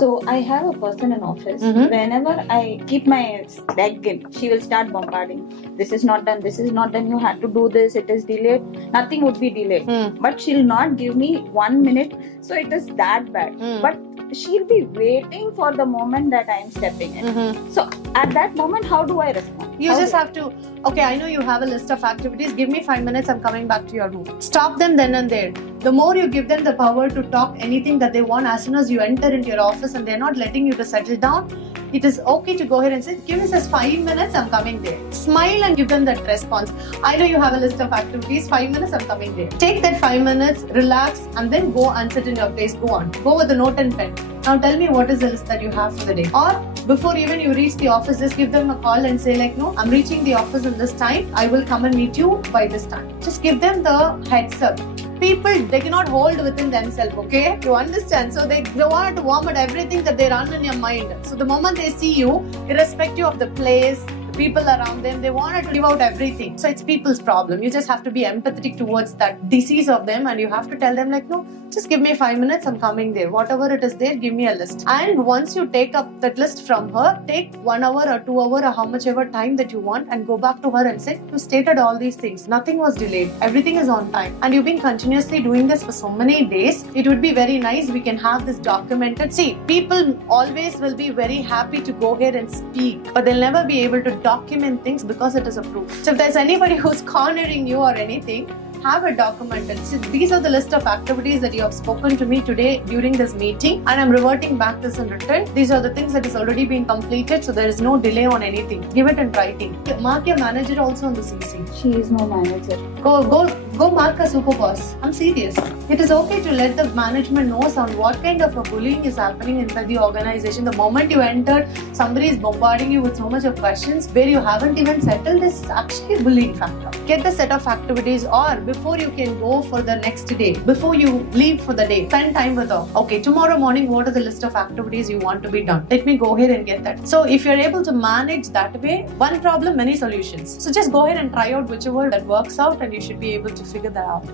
So I have a person in office. Whenever I keep my leg in, she will start bombarding. This is not done. This is not done. You had to do this. It is delayed. Nothing would be delayed. But she'll not give me 1 minute. So it is that bad. But she'll be waiting for the moment that I am stepping in. So at that moment, how do I respond? You just have to, okay, I know you have a list of activities. Give me 5 minutes. I'm coming back to your room. Stop them then and there. The more you give them the power to talk anything that they want, as soon as you enter into your office and they're not letting you to settle down, it is okay to go ahead and say, give me just 5 minutes, I'm coming there. Smile and give them that response. I know you have a list of activities, 5 minutes, I'm coming there. Take that 5 minutes, relax, and then go and sit in your place. Go on. Go with a note and pen. Now tell me what is the list that you have for the day. Or before even you reach the office, just give them a call and say like, no, I'm reaching the office in this time. I will come and meet you by this time. Just give them the heads up. People, they cannot hold within themselves, okay? You understand? So they want to warm at everything that they run in your mind. So the moment they see you, irrespective of the place, the people around them, they wanted to give out everything. So it's people's problem. You just have to be empathetic towards that disease of them, and you have to tell them like, no, just give me 5 minutes, I'm coming there. Whatever it is there, give me a list. And once you take up that list from her, take 1 hour or 2 hours or how much ever time that you want and go back to her and say, you stated all these things. Nothing was delayed. Everything is on time. And you've been continuously doing this for so many days. It would be very nice. We can have this documented. See, people always will be very happy to go here and speak, but they'll never be able to document things because it is a proof. So if there's anybody who's cornering you or anything, have it documented. So these are the list of activities that you have spoken to me today during this meeting, and I'm reverting back this in return. These are the things that is already been completed, so there is no delay on anything. Give it in writing. Mark your manager also on the CC. She is no manager. Go mark a super boss. I'm serious. It is okay to let the management knows on what kind of a bullying is happening inside the organization. The moment you entered, somebody is bombarding you with so much of questions where you haven't even settled. This is actually a bullying factor. Get the set of activities, or before you can go for the next day, before you leave for the day, spend time with her. Okay, tomorrow morning, what are the list of activities you want to be done? Let me go ahead and get that. So if you're able to manage that way, one problem, many solutions. So just go ahead and try out whichever that works out, and you should be able to figure that out.